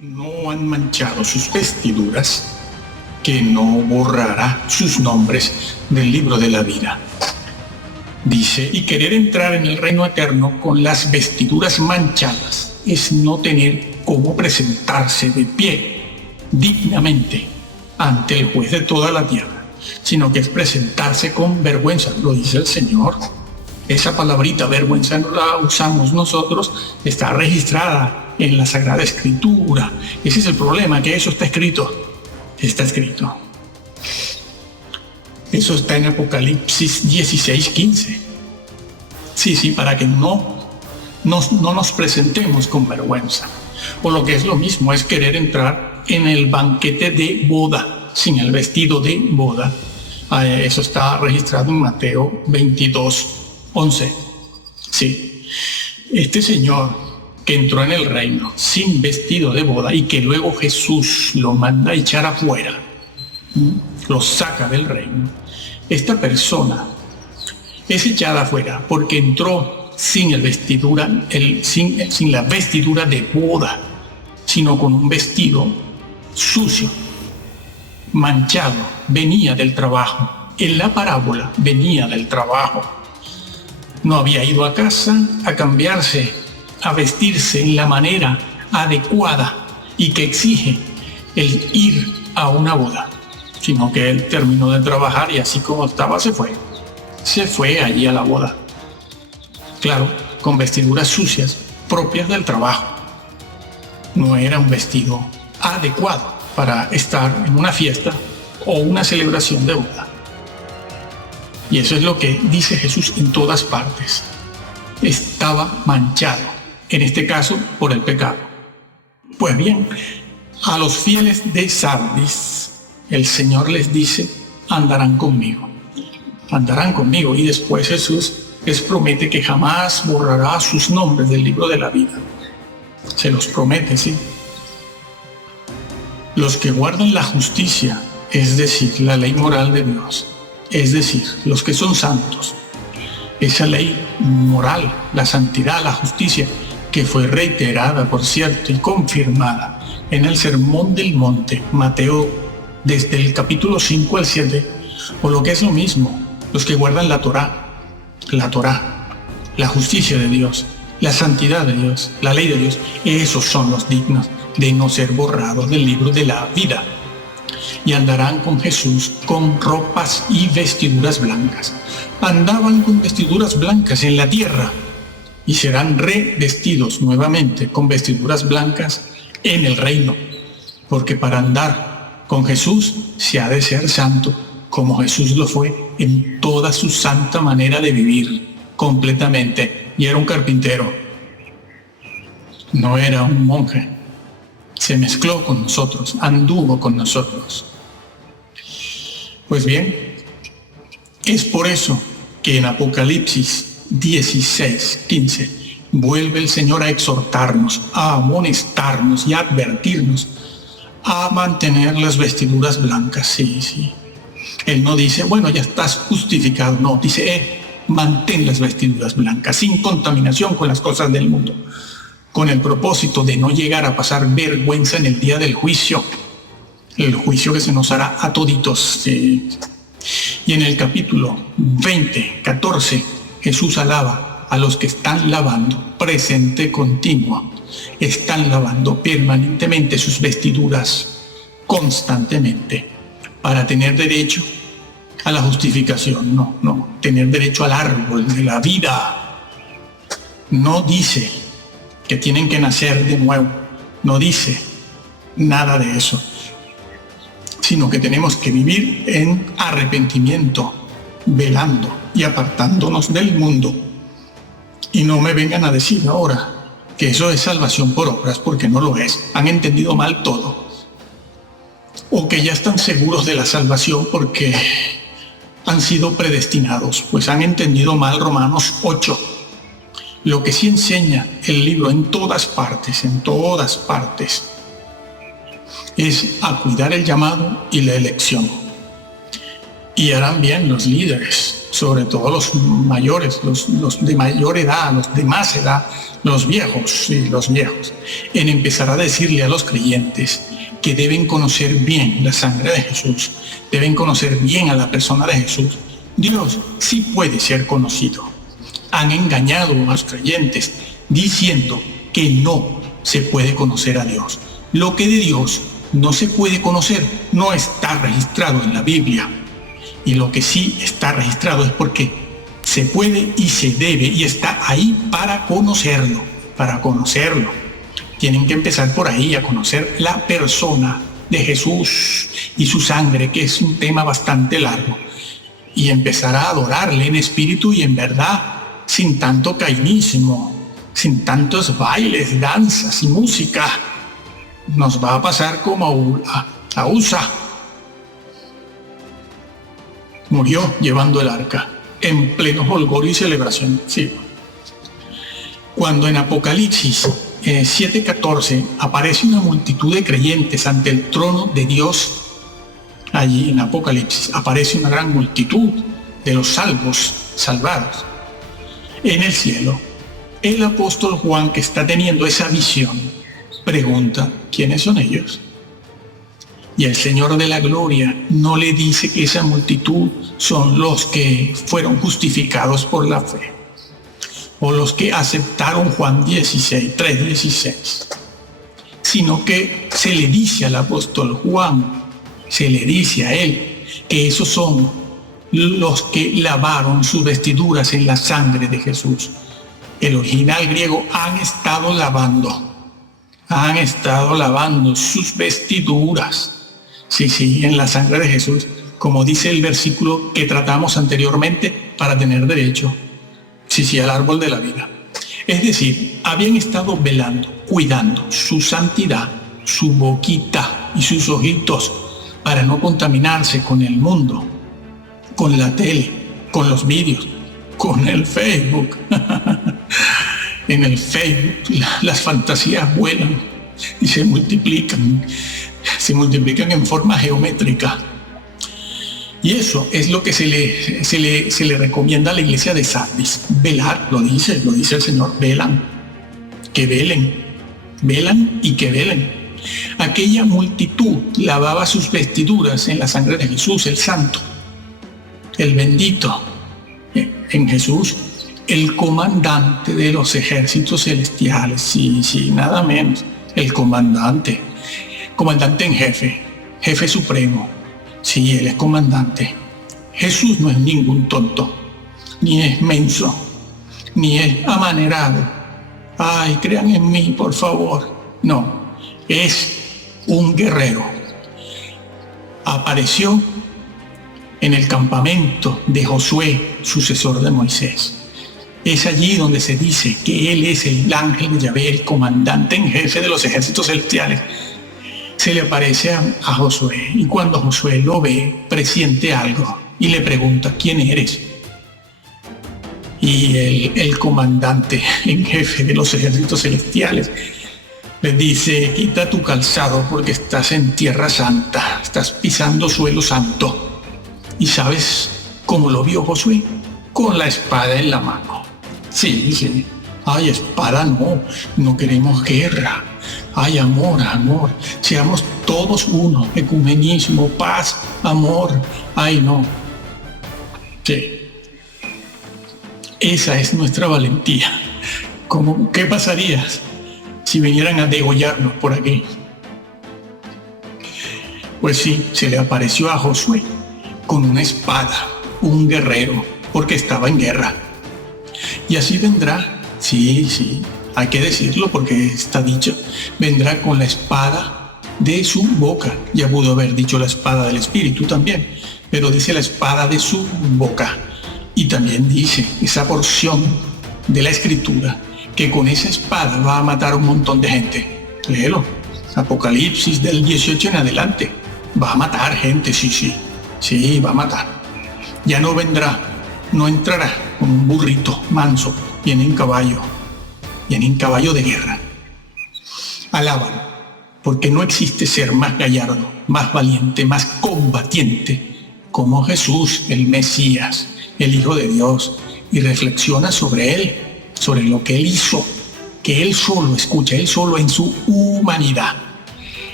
no han manchado sus vestiduras, que no borrará sus nombres del libro de la vida. Dice, y querer entrar en el reino eterno con las vestiduras manchadas es no tener cómo presentarse de pie dignamente ante el juez de toda la tierra, sino que es presentarse con vergüenza, lo dice el Señor. Esa palabrita vergüenza no la usamos nosotros, está registrada en la Sagrada Escritura. Ese es el problema, que eso está escrito. Está escrito. Eso está en Apocalipsis 16:15. Sí, para que no nos presentemos con vergüenza. O lo que es lo mismo, es querer entrar en el banquete de boda, sin el vestido de boda. Eso está registrado en Mateo 22:11. Sí. Este señor que entró en el reino sin vestido de boda y que luego Jesús lo manda a echar afuera, lo saca del reino, esta persona es echada afuera porque entró sin la vestidura de boda, sino con un vestido sucio, manchado. Venía del trabajo. En la parábola venía del trabajo. No había ido a casa a cambiarse, a vestirse en la manera adecuada y que exige el ir a una boda, sino que él terminó de trabajar y así como estaba se fue allí a la boda, claro, con vestiduras sucias propias del trabajo. No era un vestido adecuado para estar en una fiesta o una celebración de boda. Y eso es lo que dice Jesús en todas partes. Estaba manchado, en este caso por el pecado. Pues bien, a los fieles de Sardis, el Señor les dice, andarán conmigo. Andarán conmigo. Y después Jesús les promete que jamás borrará sus nombres del libro de la vida. Se los promete, sí. Los que guardan la justicia, es decir, la ley moral de Dios, es decir, los que son santos, esa ley moral, la santidad, la justicia, que fue reiterada, por cierto, y confirmada en el Sermón del Monte, Mateo, desde el capítulo 5 al 7, o lo que es lo mismo, los que guardan la Torá, la justicia de Dios, la santidad de Dios, la ley de Dios, esos son los dignos de no ser borrados del libro de la vida. Y andarán con Jesús con ropas y vestiduras blancas. Andaban con vestiduras blancas en la tierra y serán revestidos nuevamente con vestiduras blancas en el reino, porque para andar con Jesús se ha de ser santo, como Jesús lo fue en toda su santa manera de vivir completamente. Y era un carpintero, no era un monje. Se mezcló con nosotros, anduvo con nosotros. Pues bien, es por eso que en Apocalipsis 16:15 vuelve el Señor a exhortarnos, a amonestarnos y a advertirnos a mantener las vestiduras blancas. Sí. Él no dice, bueno, ya estás justificado. No, dice, mantén las vestiduras blancas, sin contaminación con las cosas del mundo, con el propósito de no llegar a pasar vergüenza en el día del juicio, el juicio que se nos hará a toditos. Sí. Y en el capítulo 20:14, Jesús alaba a los que están lavando, presente continuo, están lavando permanentemente sus vestiduras, constantemente, para tener derecho a la justificación. No, tener derecho al árbol de la vida. No dice que tienen que nacer de nuevo, no dice nada de eso, sino que tenemos que vivir en arrepentimiento, velando y apartándonos del mundo. Y no me vengan a decir ahora que eso es salvación por obras, porque no lo es. Han entendido mal todo. O que ya están seguros de la salvación porque han sido predestinados, pues han entendido mal Romanos 8. Lo que sí enseña el libro en todas partes, es a cuidar el llamado y la elección. Y harán bien los líderes, sobre todo los mayores, los de mayor edad, los de más edad, los viejos, en empezar a decirle a los creyentes que deben conocer bien la sangre de Jesús, deben conocer bien a la persona de Jesús. Dios sí puede ser conocido. Han engañado a los creyentes diciendo que no se puede conocer a Dios. Lo que de Dios no se puede conocer no está registrado en la Biblia. Y lo que sí está registrado es porque se puede y se debe y está ahí para conocerlo, Tienen que empezar por ahí a conocer la persona de Jesús y su sangre, que es un tema bastante largo, y empezar a adorarle en espíritu y en verdad, sin tanto cainismo, sin tantos bailes, danzas y música. Nos va a pasar como a Usa. Murió llevando el arca, en pleno jolgorio y celebración. Sí. Cuando en Apocalipsis 7:14 aparece una multitud de creyentes ante el trono de Dios, allí en Apocalipsis aparece una gran multitud de los salvados. En el cielo, el apóstol Juan, que está teniendo esa visión, pregunta: ¿quiénes son ellos? Y el Señor de la Gloria no le dice que esa multitud son los que fueron justificados por la fe, o los que aceptaron Juan 3:16, sino que se le dice al apóstol Juan, se le dice a él, que esos son los que lavaron sus vestiduras en la sangre de Jesús. El original griego: han estado lavando sus vestiduras. Sí, en la sangre de Jesús, como dice el versículo que tratamos anteriormente, para tener derecho. Sí, al árbol de la vida. Es decir, habían estado velando, cuidando su santidad, su boquita y sus ojitos, para no contaminarse con el mundo, con la tele, con los vídeos, con el Facebook. En el Facebook las fantasías vuelan y se multiplican en forma geométrica. Y eso es lo que se le recomienda a la iglesia de Sardis: velar. Lo dice el Señor: velan y que velen. Aquella multitud lavaba sus vestiduras en la sangre de Jesús, el santo, el bendito. En Jesús, el comandante de los ejércitos celestiales, sí, nada menos, el comandante en jefe supremo. Sí, él es comandante. Jesús no es ningún tonto, ni es menso, ni es amanerado. Ay, crean en mí, por favor. No, es un guerrero. Apareció en el campamento de Josué, sucesor de Moisés. Es allí donde se dice que él es el ángel de Yahvé, el comandante en jefe de los ejércitos celestiales. Se le aparece a Josué, y cuando Josué lo ve, presiente algo y le pregunta: ¿quién eres? Y el comandante en jefe de los ejércitos celestiales le dice: quita tu calzado porque estás en tierra santa, estás pisando suelo santo. ¿Y sabes cómo lo vio Josué? Con la espada en la mano. Sí. Ay, espada no queremos guerra. Ay, amor, seamos todos uno, ecumenismo, paz, amor. Ay, no. Sí. Esa es nuestra valentía. ¿Qué pasaría si vinieran a degollarnos por aquí? Pues sí, se le apareció a Josué con una espada, un guerrero, porque estaba en guerra. Y así vendrá. Sí, hay que decirlo porque está dicho: vendrá con la espada de su boca. Ya pudo haber dicho la espada del Espíritu también, pero dice la espada de su boca. Y también dice esa porción de la Escritura que con esa espada va a matar a un montón de gente. Léelo, Apocalipsis del 18 en adelante. Va a matar gente, sí, va a matar. Ya no vendrá, no entrará con un burrito manso, viene en caballo de guerra. Alábalo, porque no existe ser más gallardo, más valiente, más combatiente como Jesús, el Mesías, el Hijo de Dios, y reflexiona sobre él, sobre lo que él hizo, que él solo, escucha, él solo en su humanidad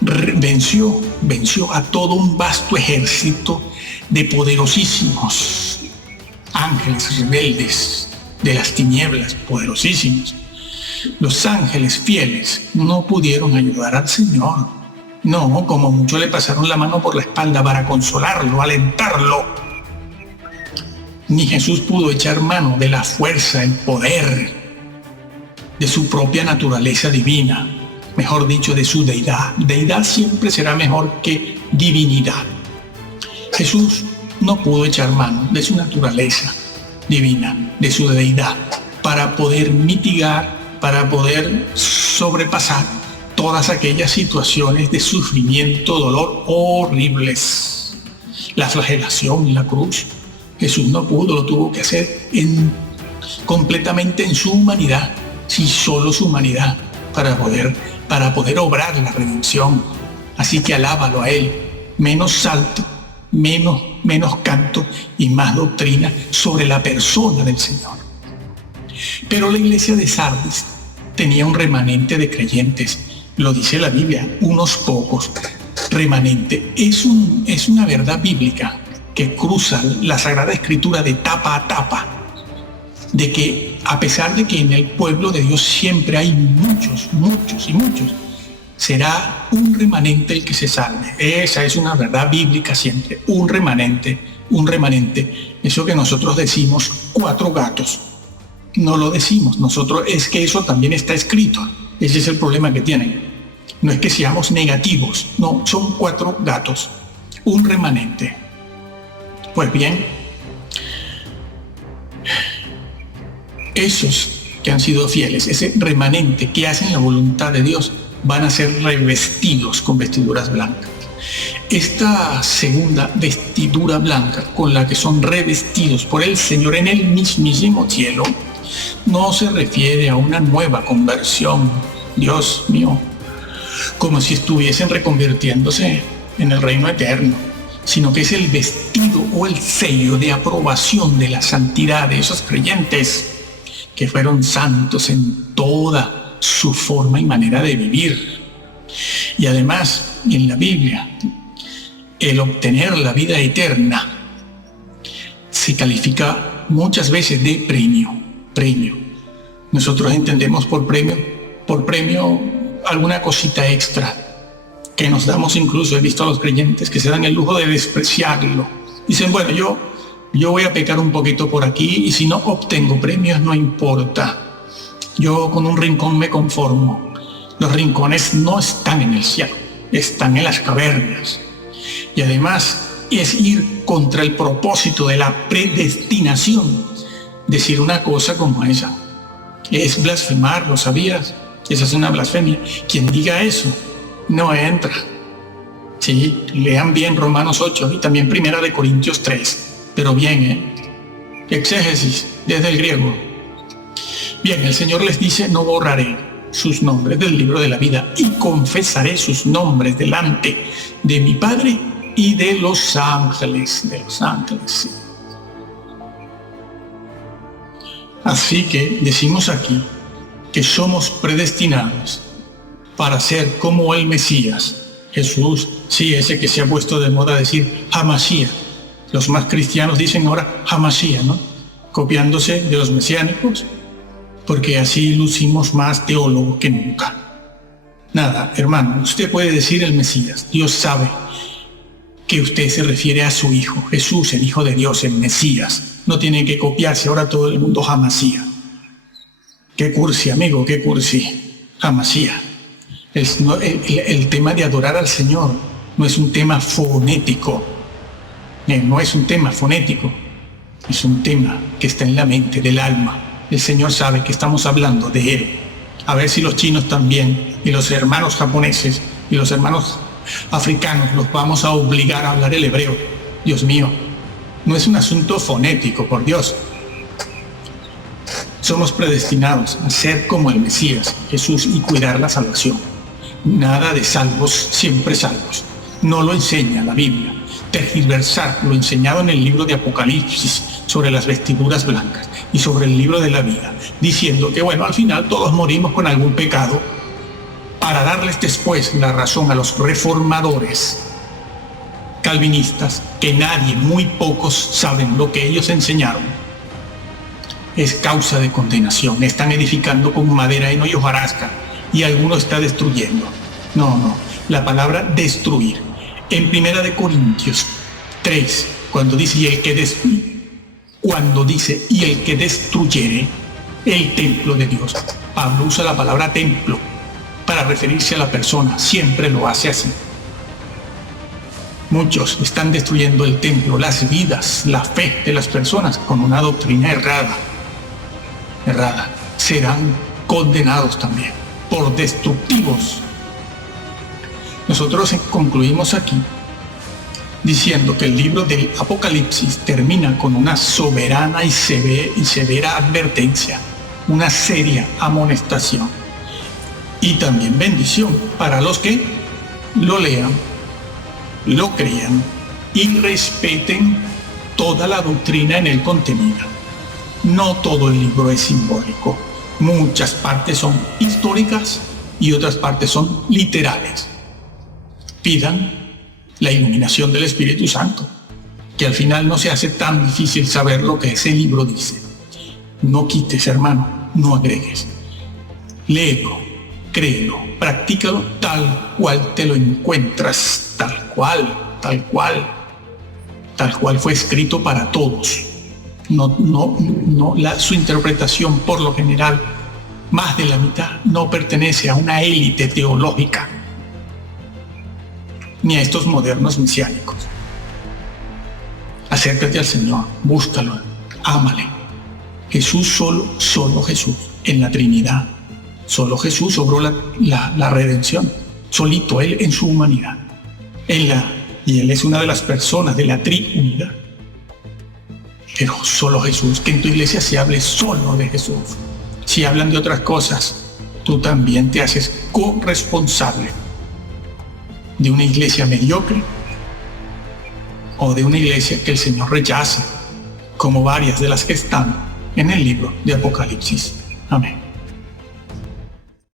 venció a todo un vasto ejército de poderosísimos ángeles rebeldes de las tinieblas, poderosísimos. Los ángeles fieles no pudieron ayudar al Señor. No, como muchos le pasaron la mano por la espalda para consolarlo, alentarlo. Ni Jesús pudo echar mano de la fuerza, el poder de su propia naturaleza divina, mejor dicho, de su deidad. Deidad siempre será mejor que divinidad. Jesús no pudo echar mano de su naturaleza divina, de su deidad, para poder mitigar, para poder sobrepasar todas aquellas situaciones de sufrimiento, dolor horribles. La flagelación, la cruz. Jesús no pudo, lo tuvo que hacer completamente en su humanidad, sí, solo su humanidad, para poder obrar la redención. Así que alábalo a él. Menos salto, menos canto y más doctrina sobre la persona del Señor. Pero la iglesia de Sardis tenía un remanente de creyentes, lo dice la Biblia, unos pocos. Remanente es una verdad bíblica que cruza la Sagrada Escritura de tapa a tapa, de que a pesar de que en el pueblo de Dios siempre hay muchos, será un remanente el que se salve. Esa es una verdad bíblica siempre, un remanente. Eso que nosotros decimos 4 gatos, no lo decimos nosotros, es que eso también está escrito. Ese es el problema que tienen. No es que seamos negativos, no, son 4 gatos, un remanente. Pues bien, esos que han sido fieles, ese remanente que hacen la voluntad de Dios, van a ser revestidos con vestiduras blancas. Esta segunda vestidura blanca con la que son revestidos por el Señor en el mismísimo cielo, no se refiere a una nueva conversión, Dios mío, como si estuviesen reconvirtiéndose en el reino eterno, sino que es el vestido o el sello de aprobación de la santidad de esos creyentes que fueron santos en toda su forma y manera de vivir. Y además, en la Biblia, el obtener la vida eterna se califica muchas veces de premio. Nosotros entendemos por premio alguna cosita extra que nos damos. Incluso he visto a los creyentes que se dan el lujo de despreciarlo. Dicen, bueno, yo voy a pecar un poquito por aquí y si no obtengo premios no importa. Yo con un rincón me conformo. Los rincones no están en el cielo, están en las cavernas. Y además es ir contra el propósito de la predestinación. Decir una cosa como esa es blasfemar, ¿lo sabías? Esa es una blasfemia. Quien diga eso no entra. Sí, lean bien Romanos 8 y también Primera de Corintios 3. Pero bien, exégesis desde el griego. Bien, el Señor les dice, no borraré sus nombres del libro de la vida y confesaré sus nombres delante de mi Padre y de los ángeles, sí. Así que decimos aquí que somos predestinados para ser como el Mesías, Jesús, sí, ese que se ha puesto de moda decir Hamashiach. Los más cristianos dicen ahora Hamashiach, ¿no? Copiándose de los mesiánicos, porque así lucimos más teólogos que nunca. Nada, hermano, usted puede decir el Mesías. Dios sabe que usted se refiere a su Hijo, Jesús, el Hijo de Dios, el Mesías. No tiene que copiarse ahora todo el mundo Hamashiach. Qué cursi, amigo, qué cursi. Hamashiach. El tema de adorar al Señor no es un tema fonético. No es un tema fonético. Es un tema que está en la mente, del alma. El Señor sabe que estamos hablando de Él. A ver si los chinos también, y los hermanos japoneses, y los hermanos africanos, los vamos a obligar a hablar el hebreo. Dios mío, no es un asunto fonético, por Dios. Somos predestinados a ser como el Mesías, Jesús, y cuidar la salvación. Nada de salvos, siempre salvos. No lo enseña la Biblia. tergiversar lo enseñado en el libro de Apocalipsis sobre las vestiduras blancas y sobre el libro de la vida, diciendo que bueno, al final todos morimos con algún pecado, para darles después la razón a los reformadores calvinistas, que nadie, muy pocos saben lo que ellos enseñaron, es causa de condenación. Están edificando con madera y hojarasca y alguno está destruyendo. No, la palabra destruir. En 1 Corintios 3, cuando dice y el que destruyere el templo de Dios, Pablo usa la palabra templo para referirse a la persona, siempre lo hace así. Muchos están destruyendo el templo, las vidas, la fe de las personas con una doctrina errada. Serán condenados también por destructivos. Nosotros concluimos aquí diciendo que el libro del Apocalipsis termina con una soberana y severa advertencia, una seria amonestación y también bendición para los que lo lean, lo crean y respeten toda la doctrina en el contenido. No todo el libro es simbólico. Muchas partes son históricas y otras partes son literales. Pidan la iluminación del Espíritu Santo, que al final no se hace tan difícil saber lo que ese libro dice. No quites, hermano, no agregues. Léelo, créelo, practícalo tal cual te lo encuentras, tal cual fue escrito para todos. Su interpretación, por lo general, más de la mitad, no pertenece a una élite teológica, ni a estos modernos mesiánicos. Acércate al Señor, búscalo, ámale. Jesús, solo Jesús, en la Trinidad. Solo Jesús obró la redención, solito Él en su humanidad. Y Él es una de las personas de la Trinidad. Pero solo Jesús, que en tu iglesia se hable solo de Jesús. Si hablan de otras cosas, tú también te haces corresponsable de una iglesia mediocre o de una iglesia que el Señor rechaza, como varias de las que están en el libro de Apocalipsis. Amén.